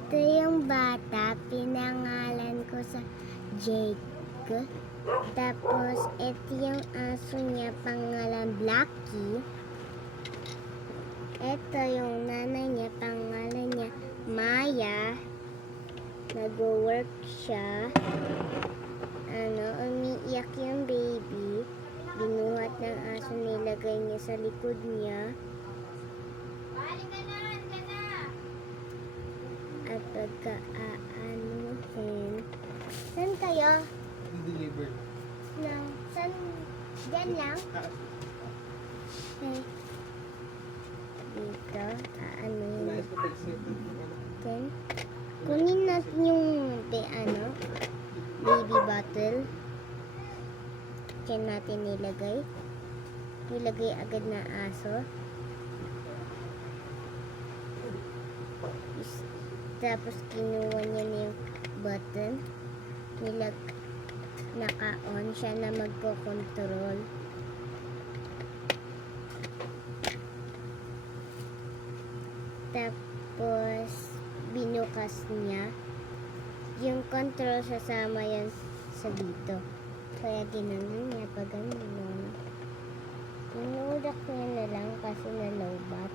Ito yung bata, pinangalan ko sa Jake. Tapos, ito yung aso niya, pangalan Blackie. Ito yung nanay niya, pangalan niya Maya. Nag-work siya. Umiiyak yung baby. Binuhat ng aso, nilagay niya sa likod niya. At pagka-aanuhin. Saan kayo? Delivered. Saan? Diyan lang? Okay. Dito. Aanuhin. Nice to take it. Then, kunin natin yung baby bottle. Diyan natin nilagay. Nilagay agad na aso. Tapos kinuha niya na yung button. Naka-on siya na magko-control. Tapos binukas niya. Yung control sasama yan sa dito. Kaya ginanon niya pag gano'n. Inuudak niya na lang kasi nalobat.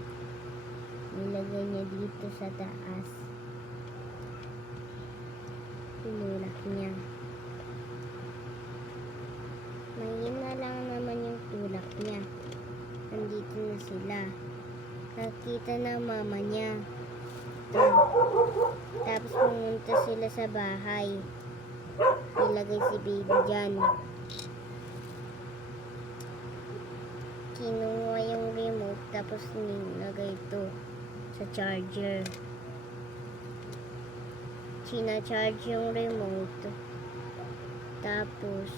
Nilagay niya dito sa taas. Tinulak niya. Mahina lang naman yung tulak niya. Nandito na sila. Nakita ng mama niya. Ito. Tapos pumunta sila sa bahay. Nilagay si baby dyan. Kinuha yung remote. Tapos nilagay ito sa charger. Sina-charge yung remote. Tapos,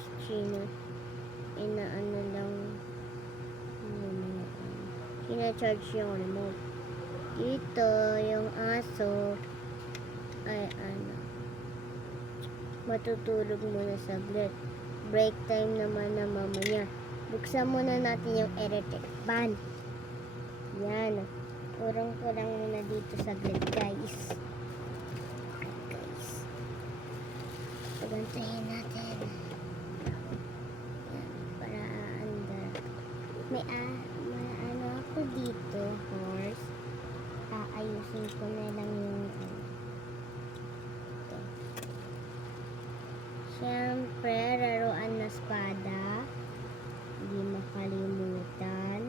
inaano lang. Sina-charge yung remote. Dito, yung aso, ay matutulog muna saglit. Break time naman ng mama niya. Buksan muna natin yung electric fan. Yan. Kurang ko lang muna dito saglit, guys. Pagantahin natin. Yan, para aandar. May ano ako dito, horse. Aayusin ko na lang yung ito. Siyempre, laruan na espada. Hindi makalimutan.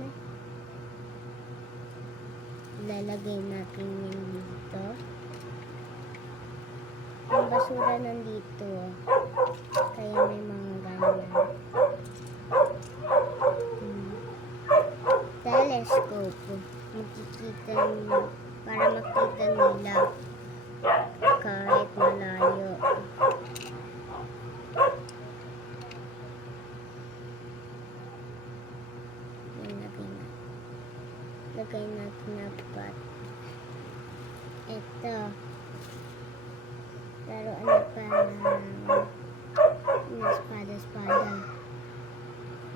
Lalagay natin yung dito. Ang basura nandito. Kaya may mga ganyan. Telescope. Makikita nyo. Para makita nila. Kahit malayo. Yan, lagay natin na pot. Ito. Laruan na parang espada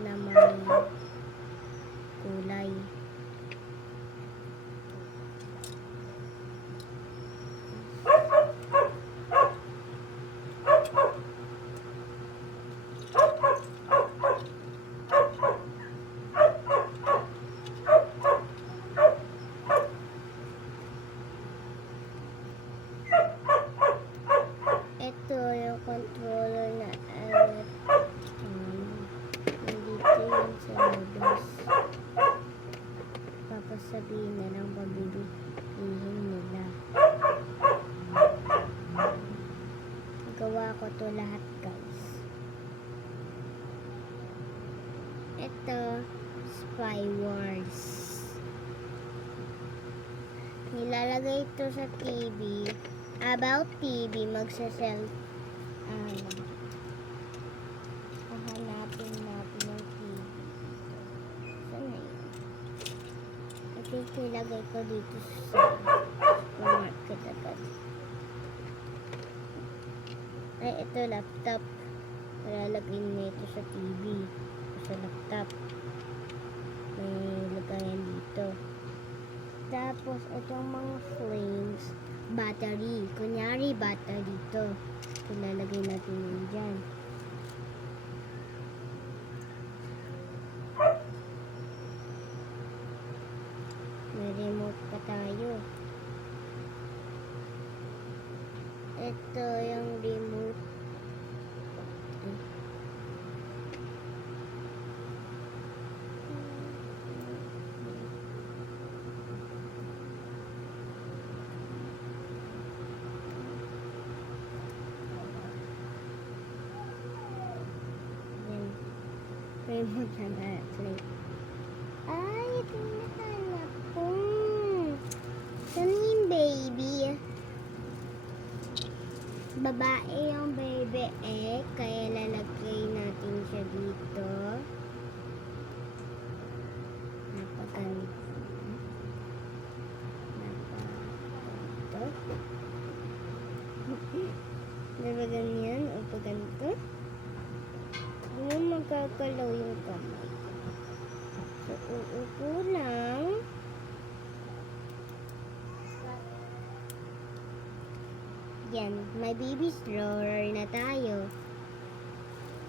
na may kulay. Ito yung controller na nandito yun sa labas. Papasabihin na lang pabibilihin nila. Gawa ko to lahat, guys. Ito, Spy Wars. Nilalagay ito sa TV. About TV, magsasell. Hahanapin natin ng TV. Saan na yun? Ito yung nilagay ko dito sa supermarket agad. Ay, ito laptop. Lalagay na ito sa TV. Sa laptop. May lagayan dito. Tapos, itong mga flames, battery. Kunyari, battery to. Ilalagay natin yun dyan. May remote pa tayo. Ito yung remote. Yan. Remote na natin. Ay, ito yung nahanap ko. Saan yung baby? Babae yung baby kaya lalagay natin siya dito. Napaganda. Diba ganyan? O pag ganito? Hindi mo magkakalaw yung kamay. So, uupo lang. Yan, may baby stroller na tayo.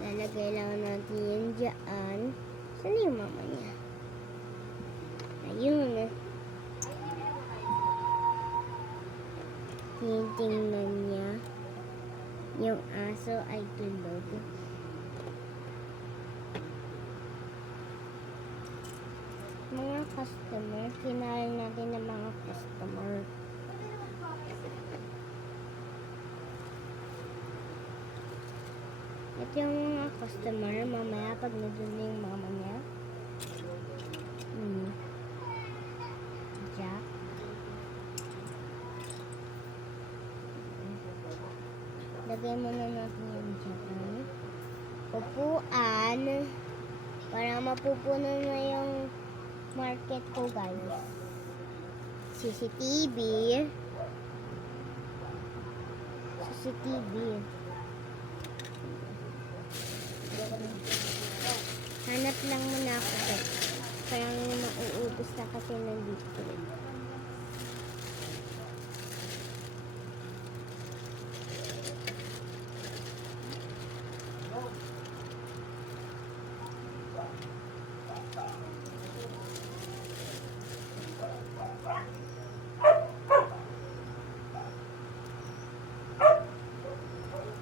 Lalagay lang natin yan dyan. Saan yung mama niya? Ayun. Tinitingnan niya. Yung aso ay tulog. Mga customer, kinahal natin ng mga customer. Ito yung mga customer, mamaya pag nandun na yung mama niya. Jack. Lagay muna natin yung dyan. Upuan. Para mapupuno na yung market ko, guys. CCTV. Hanap lang muna ako guys. Parang mauubos na kasi nandito.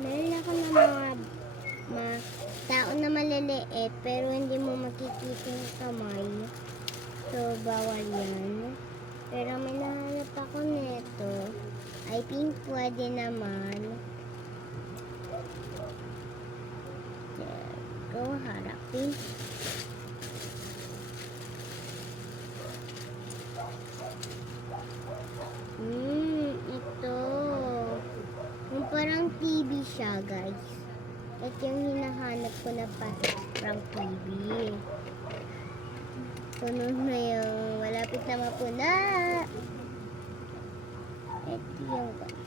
Meron ako ng mga tao na maliliit pero hindi mo makikita yung kamay. So, bawal yan. Pero may nahanap ako nito. I think pwede naman. Go, harapin. Ito. Yung parang TV siya, guys. Ito yung hinahanap ko na parang TV. Puno na yung malapit na mapuna. Ito yung guys.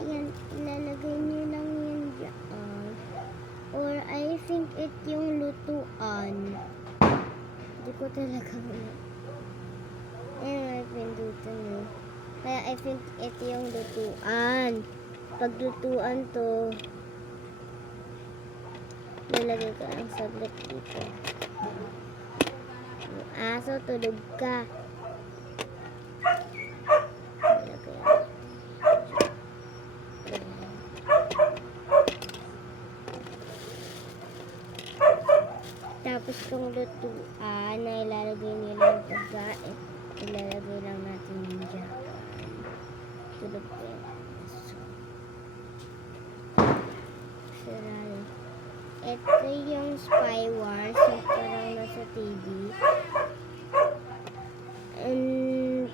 Ayan, ilalagay niyo lang yan dyan. Or I think ito yung lutuan. Hindi ko talaga ayan, may pindutan na. Kaya I think ito yung lutuan. Pag lutuan to, lalagay ko ang sablet dito. Yung aso, tulog ka. Lalagay. Tapos kung lutuan na ilalagay nila yung pagkain, ilalagay lang natin yung dyan. Tulog ko yung aso. Sarado. Ito yung Spy Wars, yung parang nasa TV. And,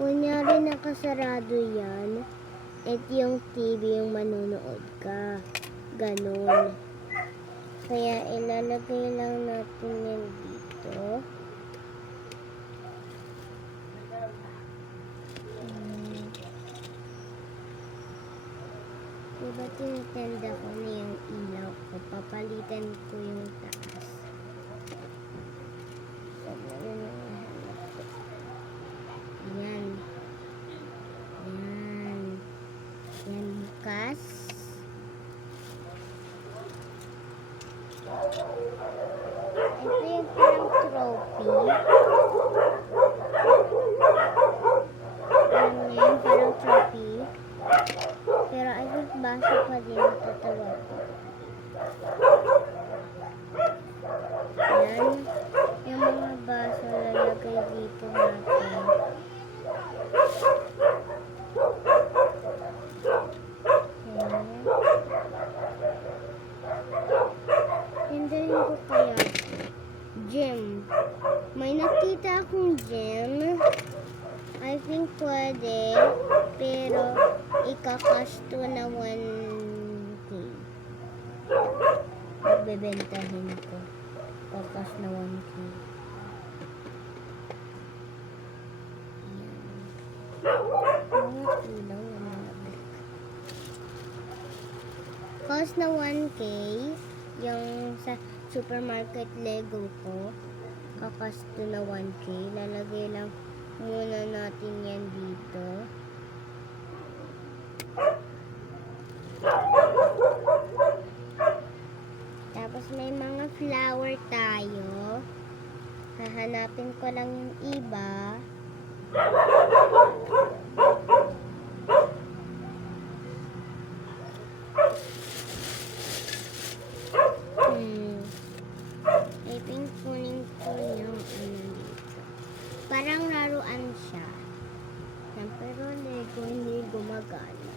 kunyari nakasarado yan, ito yung TV yung manonood ka. Ganon. Kaya ilalagay lang natin yan dito. Diba tinitenda ko na yung ilaw ko? Papalitan ko yung taas. So, ganun yung hanap ko. baso pa din, natatawa ko. Yan. Yung mga baso lalagay dito natin. Yan. Hindahin ko kaya. Gem. May nakita akong gem. I think pwede. Pero ikakasto na 1K. Bebentahin ko. Kakas na 1K. Mga ilaw na mga black. Cost na 1K. Yung sa supermarket Lego ko. Kakasto na 1K. Lalagay lang muna natin yan dito. Tapos may mga flower tayo. Hahanapin ko lang yung iba. I think kunin ko yung dito. Parang laruan siya. Pero Lego hindi gumagana.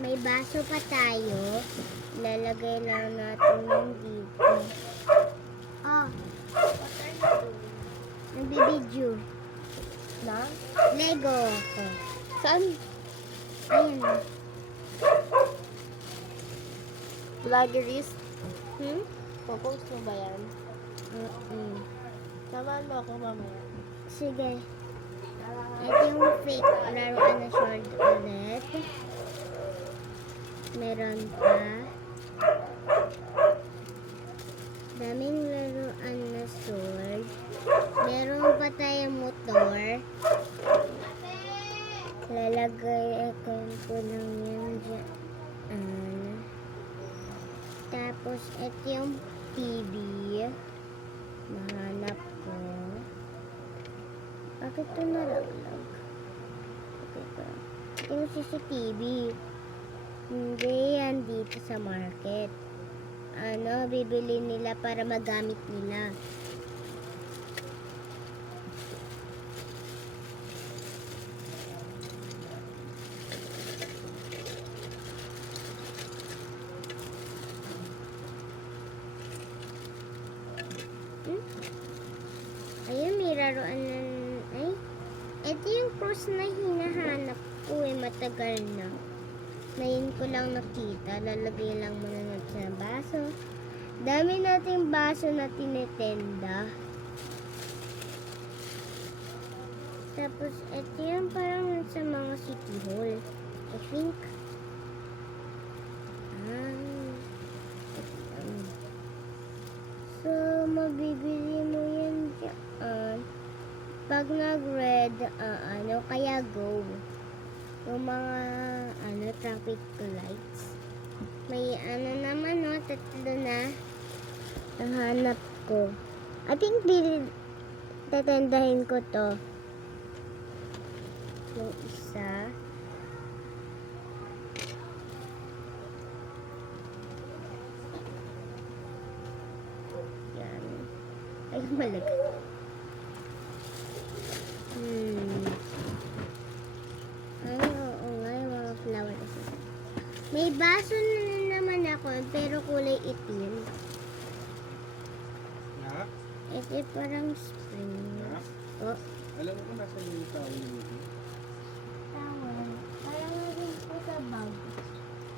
May baso pa tayo. Lalagay lang natin yung dito. Oh. What are you doing? Nagbibidyo. Na? Lego ako. Saan? Ayan. Vloggerist? Popost mo ba yan? Samahan mo ako mamaya. Sige. Ito yung fake laruan na sword ulit. Meron pa. Daming laruan na sword. Meron pa tayong motor. Lalagay ko lang yan dyan. Tapos ito yung TV. Mahanap ko. Bakit ito nalaglag? Ito yung CCTV. Hindi yan dito sa market. Bibili nila para magamit nila. Ayun, may laruan na. Ay, ito yung cross na hinahanap ko matagal na. Ngayon ko lang nakita. Lalagay lang muna natin sa baso. Dami nating baso na tinitenda. Tapos, ito yung parang sa mga city hall. I think. So, mabibili mo yan dyan. Pag nag-red, kaya go. Yung mga, traffic lights. May naman, tatlo na. Nahanap ko. I think, tatendahin ko to. Yung isa. Yan. Ay, malag. Ay, oo nga, yung mga flower kasi. May baso na naman ako, pero kulay itim. Na? Ito parang spring. Oh, Alam mo kung nasa yung tao yung movie? tawag. Parang rin po sa bag.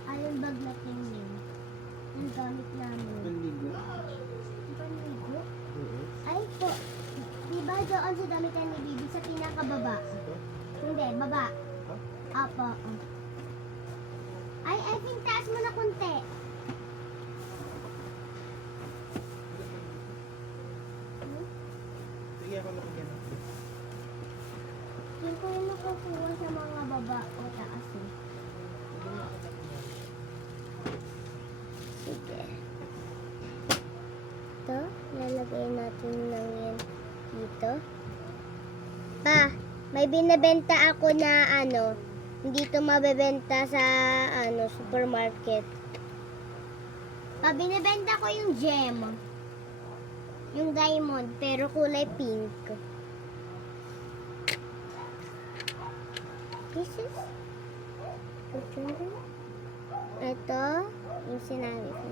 Ayun bag natin yun. Ang gamit namin. Panligo. Panligo? Ay po. Diba doon sa damitan ni Bibi sa pinakababa? Hindi, baba. Apo. Ay, I think taas mo na konti. Sige ako nakagyan. Hindi ko yung makukuha sa mga baba o taas eh. Sige. Ito, lalagay natin lang yan dito. Pa, May binebenta ako na hindi to mabebenta sa supermarket. Binebenta ko yung gem. Yung diamond, pero kulay pink. This is... Ito, yung sinabi ko.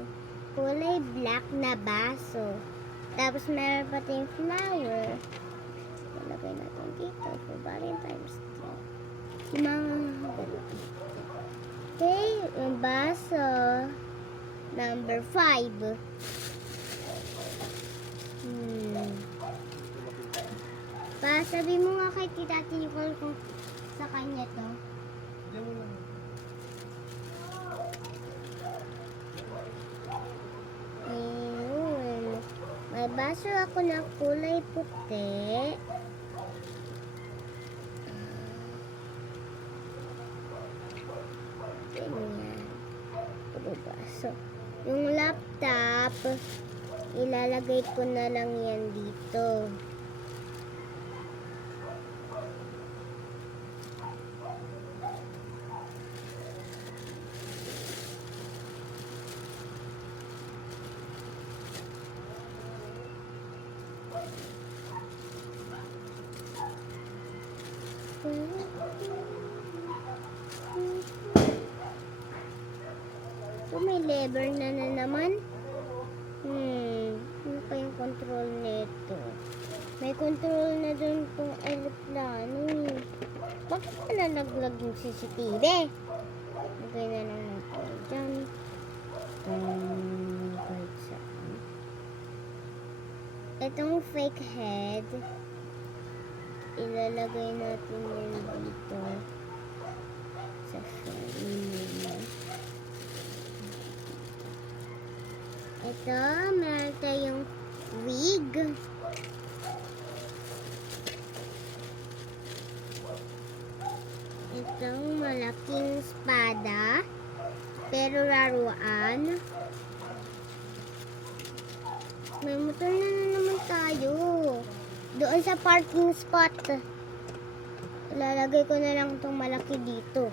Kulay black na baso. Tapos meron pa tayong flower. Ilagay natin dito for Valentine's Day. Yung mga ganito. Okay, yung baso. Number 5. Sabi mo nga kay Tita Nicole kung sa kanya to. Diyan mo lang. Ayun. May baso ako na kulay puti. Ganyan. Puro baso. Yung laptop, ilalagay ko na lang yan dito. So, may lever na naman. Ano pa yung control nito? May control na dun tong aeroplano. Bakit pa nalaglag yung CCTV? Lagay na lang natin dyan. Kahit saan. Itong fake head, ilalagay natin yan dito sa frame. Ito, meron tayong wig. Itong malaking espada, pero laruan. May motor na naman tayo. Doon sa parking spot. Ilalagay ko na lang itong malaki dito.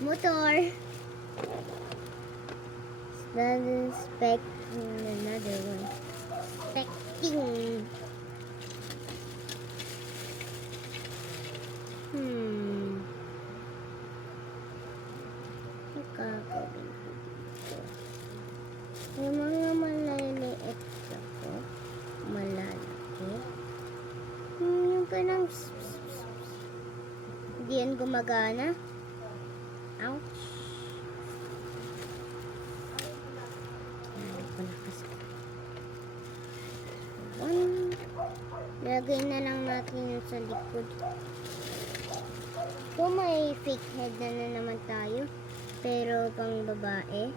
Motor. Then inspecting another one. Inspecting. Gagawin ko dito. Yung mga maliliit ako. Malalaki. Yung kanang hindi yan gumagana. Ouch. Lagay na lang natin yung sa likod. So, may fake head na naman tayo. Pero pang babae.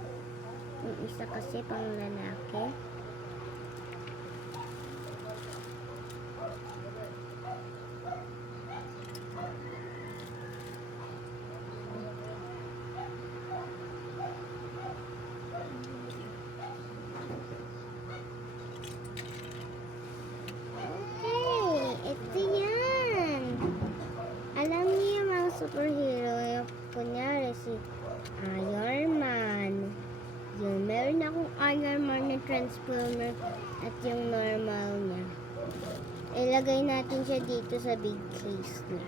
Yung isa kasi pang lalaki. Superhero, yung kunyari si Iron Man. Yung meron akong Iron Man na Transformer at yung normal niya. Ilagay natin siya dito sa big case niya.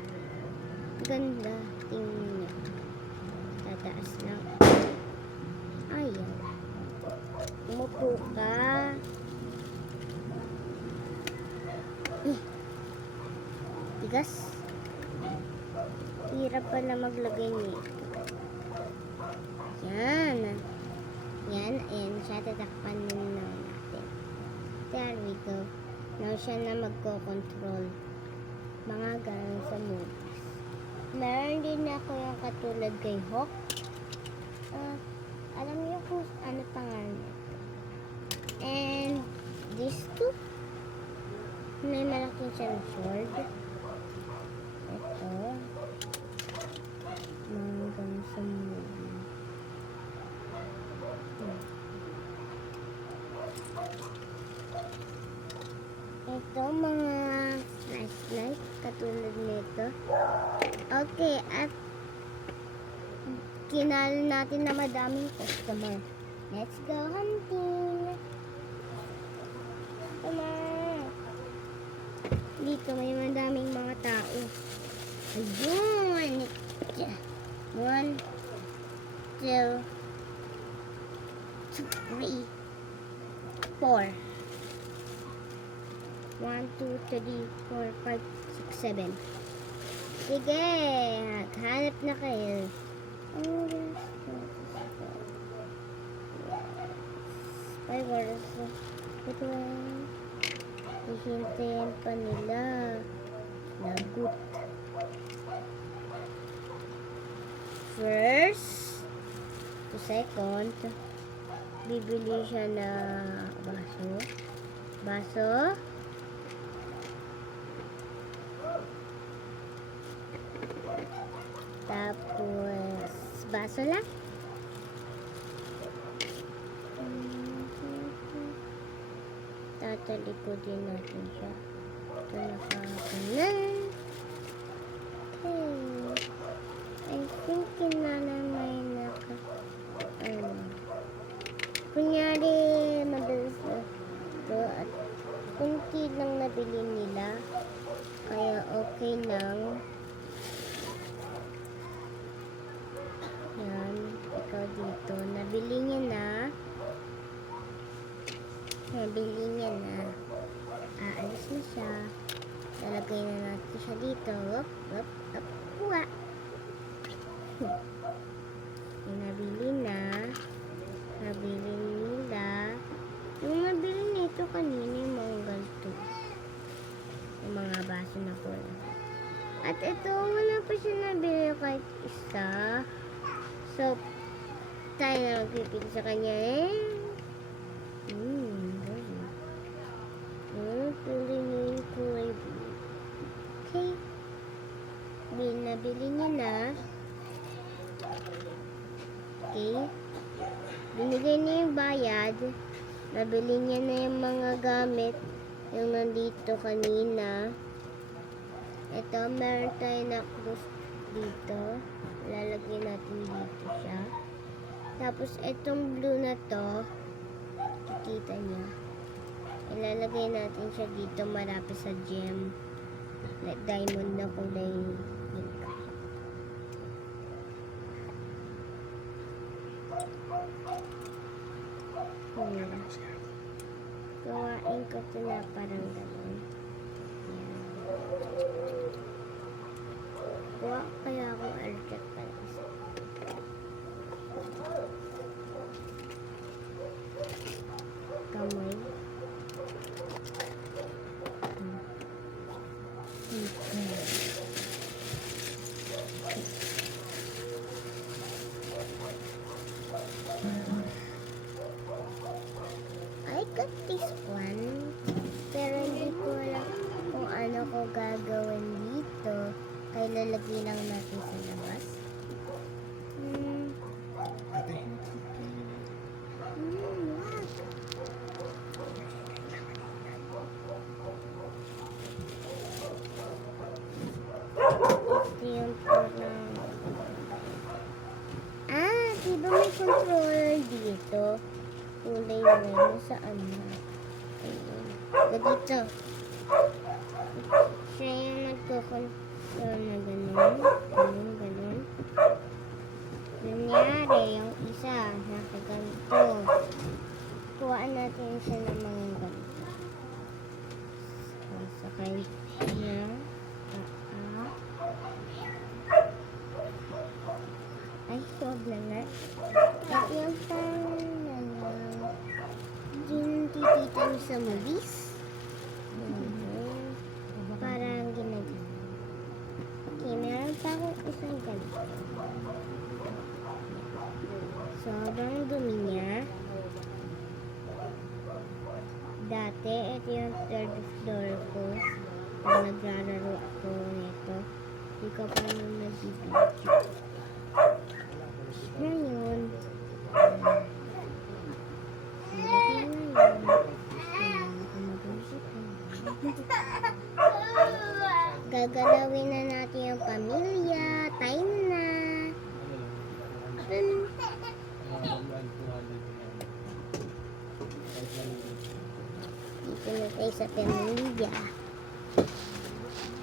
Ganda. Tingnan niya. Tataas lang. Ayan. Umupo ka. Tigas. Hirap pala maglagay nito. Yan. Yan. Ayan siya. Tatakpan na natin. There we go. Now siya na magko-control. Mga ganun sa movies. Meron din ako yung katulad kay Hawk. Alam niyo kung ano pangalan nito. And these two. May malaking siyang sword. Ito. Hanggang sa movie. Ito mga flashlight katulad nito. Okay, at kinalo natin na madaming customer. Let's go hunting! Come on! Dito may madaming mga tao. Ayun! 1, 2, 3, 4. 1, 2, 3, 4, 5, 6, 7. Sige, hanap na kayo. Ay, ito hihintayin pa nila. Lagot. First to second, bibili siya na baso. Tapos, baso lang. Tatalikudin natin siya. Ito nakakanan. Okay. I think kinanamay na kunyari, madalas na ito at kunti lang nabili nila. Kaya okay lang. Yan, ikaw dito. Nabili niya na. Aalis na siya. Lalagay na natin siya dito. Up. Kuha. Nabili nila. Yung nabili nito kanina, yung mga ganito. Yung mga baso na pula. At ito, wala pa siya nabili kahit isa. So, tayo na magpipili sa kanya tuloy niya yung kulay blue. Okay. Nabili niya na. Okay. Binigay niya yung bayad. Nabili niya na yung mga gamit. Yung nandito kanina. Ito, meron tayo na cruise dito. Lalagay natin dito siya. Tapos, itong blue na to, kikita niya. Ilalagay natin siya dito marapit sa gem. Like diamond na kulay pink. Gawain ko ito na parang gano'n. Kuha kaya akong alchat para isa. Kamay. I got this one, pero hindi ko alam kung ano ko gagawin dito. Kaya lalagay lang natin sa labas. Ate. Ito yung parang... diba may controller dito? Kulay red. Saan na? Ayun. Dito. Siya yung nagko-control na gano'n. Gano'n. Nangyari, yung isa, nakaganto. Kuhaan natin siya ng mga ganito. Sakay niya. Ay, huwag na nga. At yung parang titita niyo sa movies. Parang ginagawa. Okay, meron pa akong isang ganito. Sobrang dumi niya. Dati, ito yung third floor ko. Nung naglalaro ako nito. Hindi ko pa naman nag-video. Ngayon, Dito na tayo sa pamilya.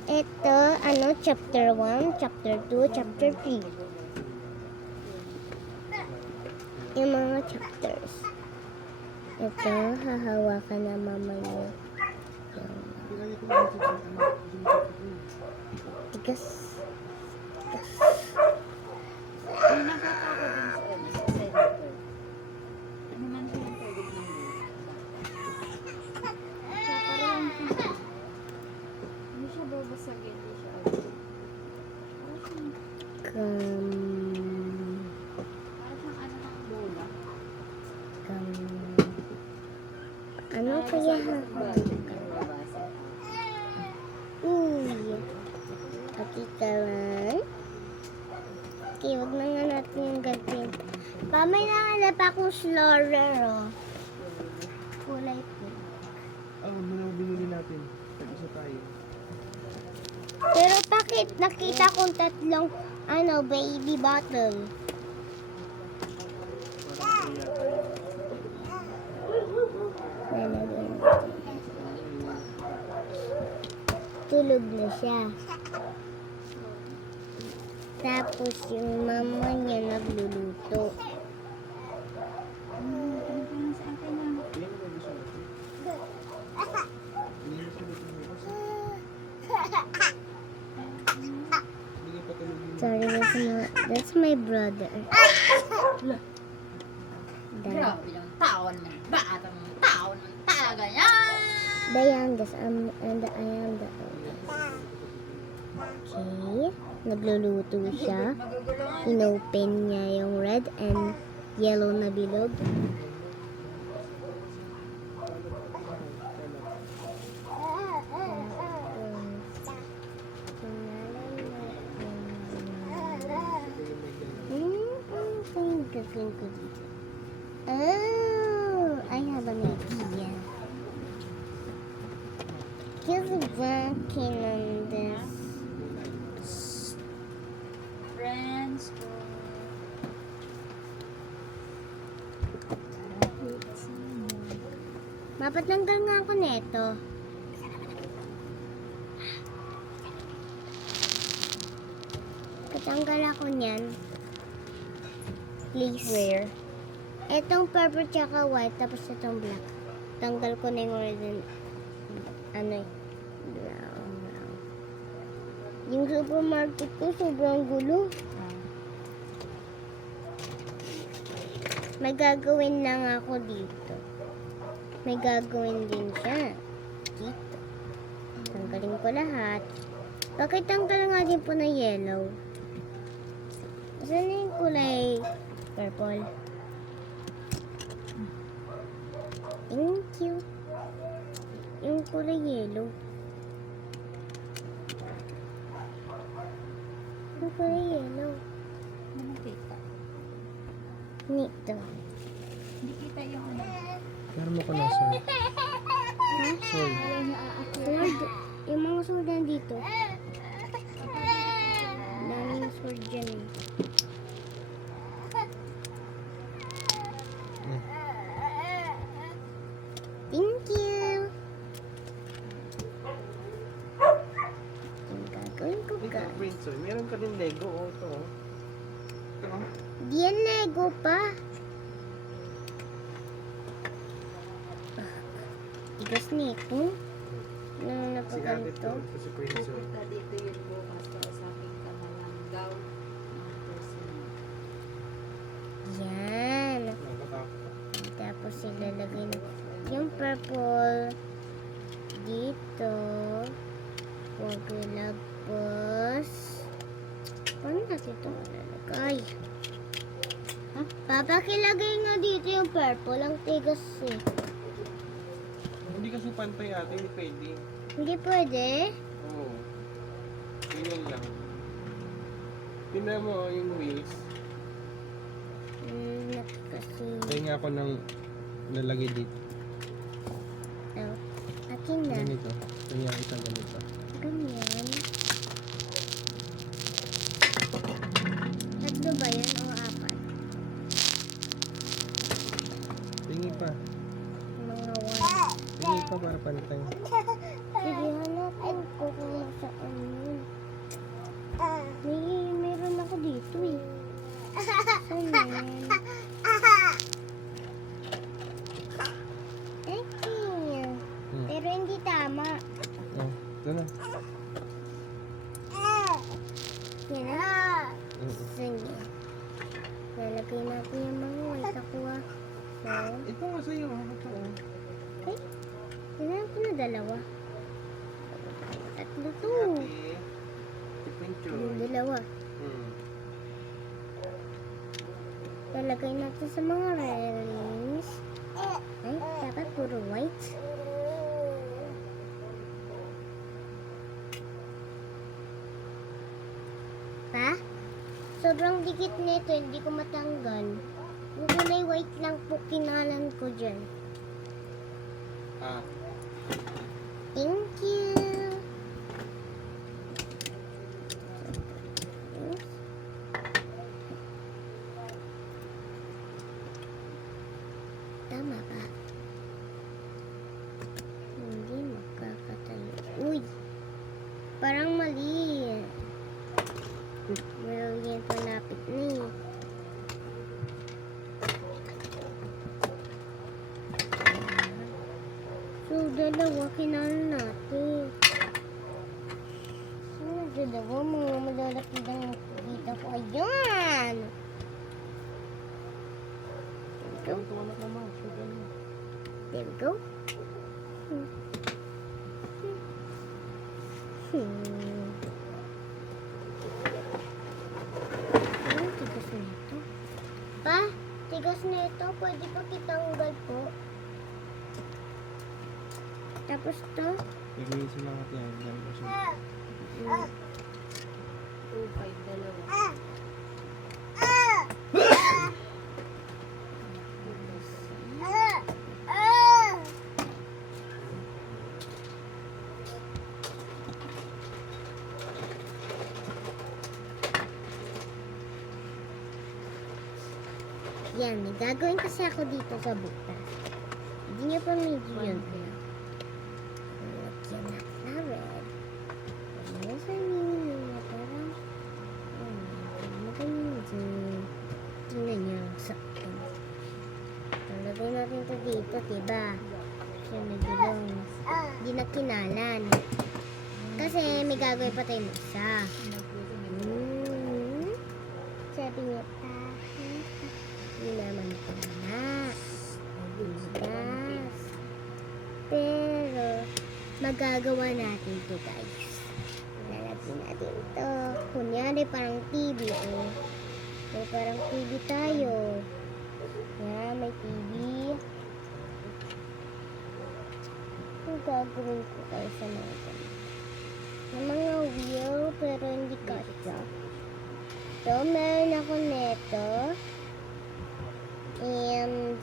Ito, chapter 1, chapter 2, chapter 3. Yung mga chapters. Ito, hahawakan na mama niya. Tigas. May nakakako din sa senator. Ano man siya yung tubig ng buhay. Kakaroon siya. Hindi siya babasagin, hindi siya Para siyang ano ng bola. Ano kaya hahawakan? Uy. Okay ka lang. Okay, wag na nga natin yung gantin. May nakalap akong slower, oh. Kulay pink. Ah, huwag mo na binili natin. Tag-isa tayo. Pero bakit nakita kong tatlong, baby bottle? Parang kaya tayo. Lalagyan natin. Tulog na siya. Tapos yung mama niya nagluluto. Ano sa akin na? Hindi mo na gusto natin. Hindi mo sabi ko bukas. Hindi ka patulogin. Sorry, that's my brother. Grabe yung taon ng batang taon ng talaga yan! The youngest, and I am the oldest. Okay, nagluluto siya. Magugulungan. Inopen niya yung red and yellow na bilog. Oh, I have an idea. He's working on this. Friends ko. Mapatanggal nga ako neto. Patanggal ako niyan. Please. Where? Etong purple tsaka white, tapos itong black. Tanggal ko na yung red and, brown. Yung supermarket ko, sobrang gulo. May gagawin lang ako dito. May gagawin din siya. Dito. Tanggalin ko lahat. Bakit tanggal nga din po na yellow? Saan na yung kulay purple? Thank you. Yung kulay yellow. Yung kulay yellow. Ano nakita? Nito. Hindi kita yung ano. Pero mo ko na, sir. Ha? Soy. Sword. Yung mga sword nandito. Daming sword dyan eh. Thank you. Yung gagawin ko Ito, guys. Prince, oh. Meron ka din Lego, oh. Ito, oh. Ito, oh. Di yan Lego pa. Tigas nito. Ano na pa Si ate ganito? to. Ito si Prince, oh. Pupunta dito yun bukas para sa aking kamalanggaw ng personal. Yan. Nakatakot. Tapos ilalagay na yung purple dito. Huwag ilagpas. Paano natin ito malalagay? Ha? Papakilagay nga dito yung purple. Ang tigas eh. Hindi kasi pantay ate, hindi pwede. Hindi pwede. Oo. Ganyan lang. Tingnan mo yung wheels. Kasi... Kaya nga ako nang nalagay dito. Oh, akin na. Ganito. Kaya isang ganito. Ganyan. Tatlo ba yan o apat? Tingin pa. Mga pa para pantay. Sige, hanapin ko kung nasaan yun. Meron ako dito eh. Saan yan? Okay. Pero hindi tama. Oh, ito na. Yan na. Sige. Lalagay natin yung mga white aqua. So, Ito nga sa'yo. Ito. okay. Yan po na dalawa. Tatlo to. Different Yung choice. dalawa. Lalagay natin sa mga railings. Ay, dapat puro white. Pa? Sobrang dikit nito, hindi ko matanggal. Yung kulay white lang po kinalan ko dyan. Ah. Thank you. Tama ba? Hindi makakatayo. Uy! Parang mali. Brilliant malapit na eh. So, dalawa kinalan natin. So, dalawa mga malalapit ang kita ko. Ayan! There we go. Ito anak naman. Sugar mo. There we go. Ang tigas na ito. Pa, tigas na ito. Pwede pa kitanggal po. Tapos to. Linisin lang natin yan. Dami ko siya. 2-5 dalawa. Yan, may gagawin kasi ako dito sa butas. Hindi niyo pa medyo yun. Lagyan natin na red. Ano sa ninyo na parang magaling dyan. Tingnan niyo sa akin. Talagay natin ito dito, diba? Siya nagulong. Hindi na kinalan. Kasi may gagawin pa tayong isa. Sabi niya pa. Hindi naman pala. Bigas. Pero, magagawa natin to guys. Lalagyan natin to. Kunyari parang TV eh. So, parang TV tayo. Yan, may TV. Ang gagawin ko kayo sa mga ganito. Yung mga wheel, pero hindi kasya. So, meron ako neto. And,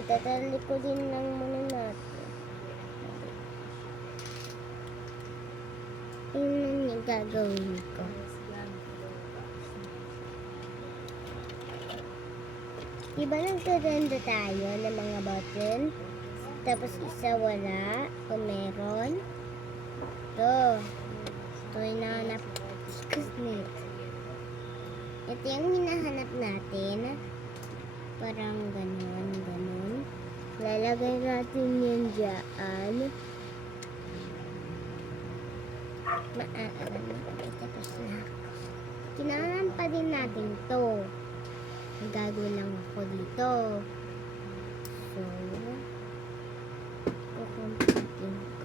itatali ko din lang muna natin. Yun yung gagawin ko. Diba nagtatanda tayo ng mga button? Tapos isa wala, kung meron. Ito. Ito yung nahanap. Ito yung hinahanap natin. Parang ganun, ganun. Lalagay natin yan dyan. Maaaran na. Tapos na. Kailangan pa din natin to. Gagawin lang ako dito. So, kukumpitin ko.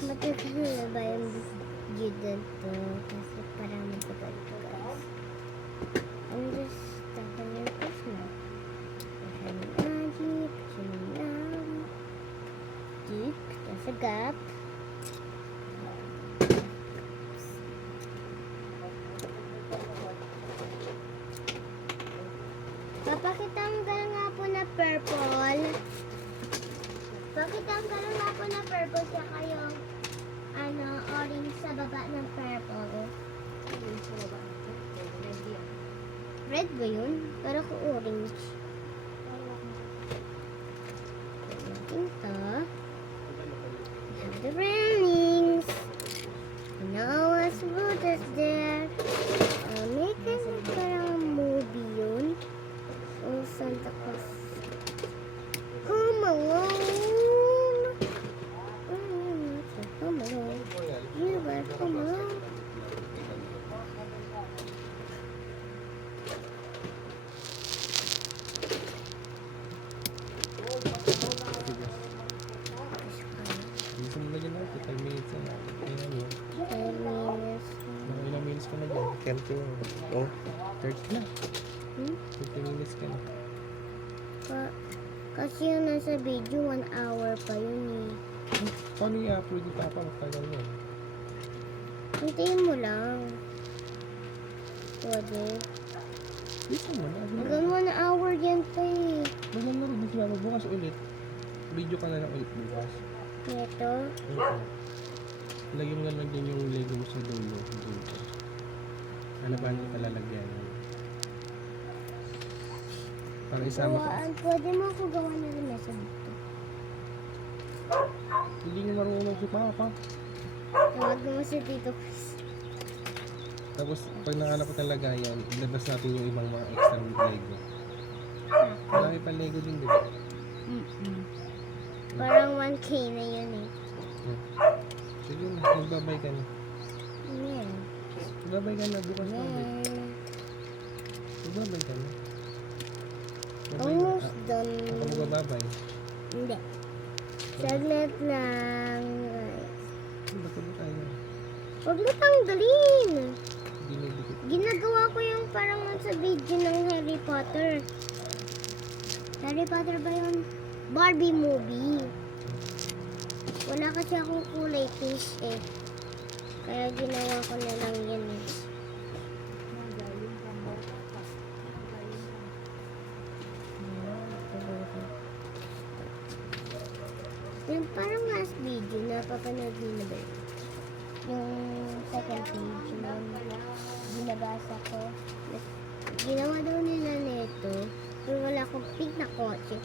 Matagal na ba yung video to? Kasi parang matagal to guys. I'm just taking your person. Magic, sinunam. Deep, there's a gap. Papakitanggal nga po na purple. Pakitanggal nga po na purple siya kayo. Orange sa baba ng purple. Red ba yun? Para ko orange. Ito. We have the railings. Noah's boat is there. May kasi parang movie yun. Oh, Santa Claus. Home Alone. Home Alone. You were Home Alone. Gusto mo na dyan ako, 5 minutes na. Kaya mo. 10 minutes. Mga ilang minutes ka na dyan? 30 na. Oh, 30 na. Hmm? 50 minutes ka na. Kasi yung nasa video, 1 hour pa yun eh. Paano i-upload yung papa? Magtagal mo. Hintayin mo lang. Pwede. Dito mo na. Hanggang 1 hour yan pa eh. Bagal na rin. Dito na. Bukas ulit. Video ka na lang ulit bukas. Ito. Oo. Lagyan mo na lang din yung Lego mo sa dulo. Dito. Ano ba nang kalalagyan? Para isama ka. Gawaan. Pwede mo ako gawa na rin nasa dito. Hindi nga marunong si papa. Tawag mo si Tito Chris. Tapos pag nakalap ko talaga yan, ilabas natin yung ibang mga extra Lego. Marami pa Lego din, di ba? Parang 1K na yun eh. Sige na, magbabay ka na. Yan. Magbabay ka na, bukas na ulit. Yan. Magbabay ka na. Babay na. Almost done. Ako magbabay. Hindi. Saglit lang. guys. Ba't ba tayo? Huwag mo tanggalin. Dinidikit. Ginagawa ko yung parang sa video ng Harry Potter. Harry Potter ba yun? Barbie movie. Wala kasi akong kulay fish eh. Kaya ginawa ko na lang yan eh. Yung parang last video, napapanood niyo na ba yun? Yung second page na binabasa ko. Ginawa daw nila nito. Pero wala akong pink na kotse.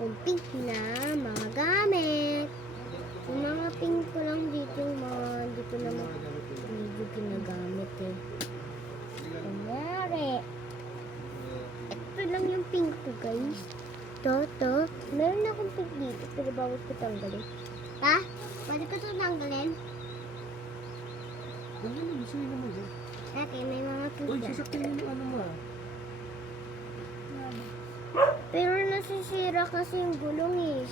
Kung pink na mga gamit. Yung mga pink ko lang dito, yung mga hindi ko naman medyo ginagamit eh. Kunyari. Ito lang yung pink ko guys. To. Meron akong pink dito, pero bawat ko tanggalin. Ha? Pwede ko ito tanggalin? Ano mo? Gusto nyo naman dyan. Okay, may mga pink Uy, dyan. sasaktin mo yung ano mo ah. Pero nasisira kasi yung gulong eh.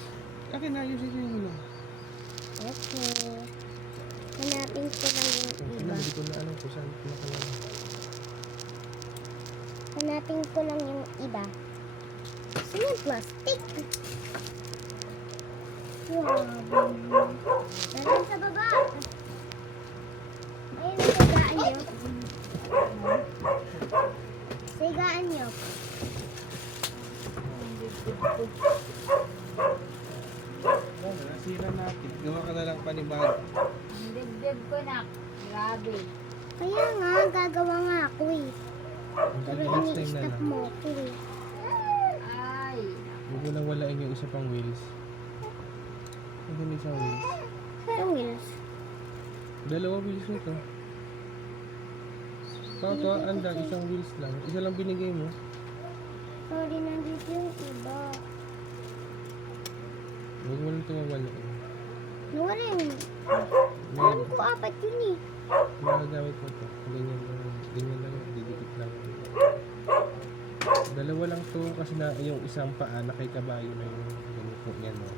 Akin na, ayusin ko yung ulo. Okay. Hanapin ko lang yung iba. Hindi ko na alam kung saan nakalala. Hanapin ko lang yung iba. Saan yung plastic? Wow. Meron sa baba. Ayun, sigaan nyo. Sigaan nyo. Nasira natin. Gawa ka na lang panibago. Ang dibdib ko na. Grabe. Kaya nga, gagawa nga ako eh. Pero Next time na ini-stop lang. mo ako eh. Ay. Huwag mo nang walain yung isa pang wheels. Hindi may isang wheels. Yung wheels. Dalawa wheels nito. Papa, anda, isang wheels lang. Isa lang binigay mo. Sorry, nandito yung iba. Huwag mo nang tumawalain. Nawala yung... May Alam ko, 4 yun eh. magagamit mo to. Ganyan lang. Ganyan lang. Didikit lang. Dalawa lang to kasi na yung isang paa na kay kabayo na yung ganito yan o.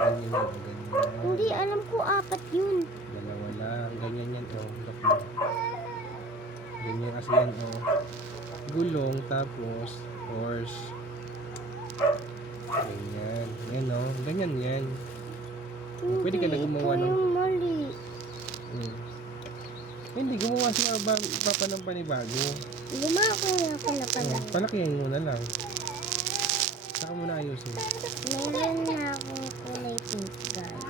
Ganyan yan. Ganyan. Hindi, alam ko 4 yun. Dalawa lang. Ganyan yan o. Lock mo. Ganyan kasi yan o. Gulong tapos horse. Ganyan. Yan o. Ganyan yan. Pwede ka na gumawa ito ng... yung mali. Hindi, gumawa si Papa ng panibago. Gumawa ko nga ako na pala. Palakihin mo na lang. Saka mo na ayusin. Meron na akong kulay pink guys.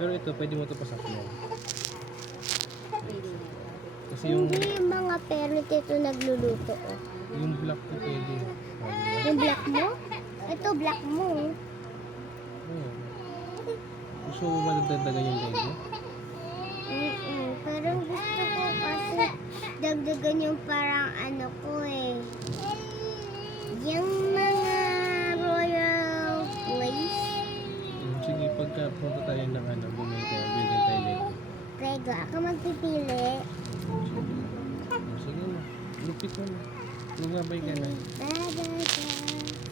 Pero ito, pwede mo ito pasakyan. Pwede na. Kasi yung, Hindi yung mga parent ito nagluluto. Oh. yung black ko pwede. Yung black mo? Ito, black mo. Oo. Gusto mo ba nadagdagan yung Lego? Parang gusto ko kasi dagdagan yung parang ano ko eh. Yung mga royal place. Sige, pagka punta tayo ng ano, bumili tayo, bilhin tayo Lego. Lego, ako magpipili. Sige. Sige na. Lupit mo na. Lumabay ka na. Da-da-da.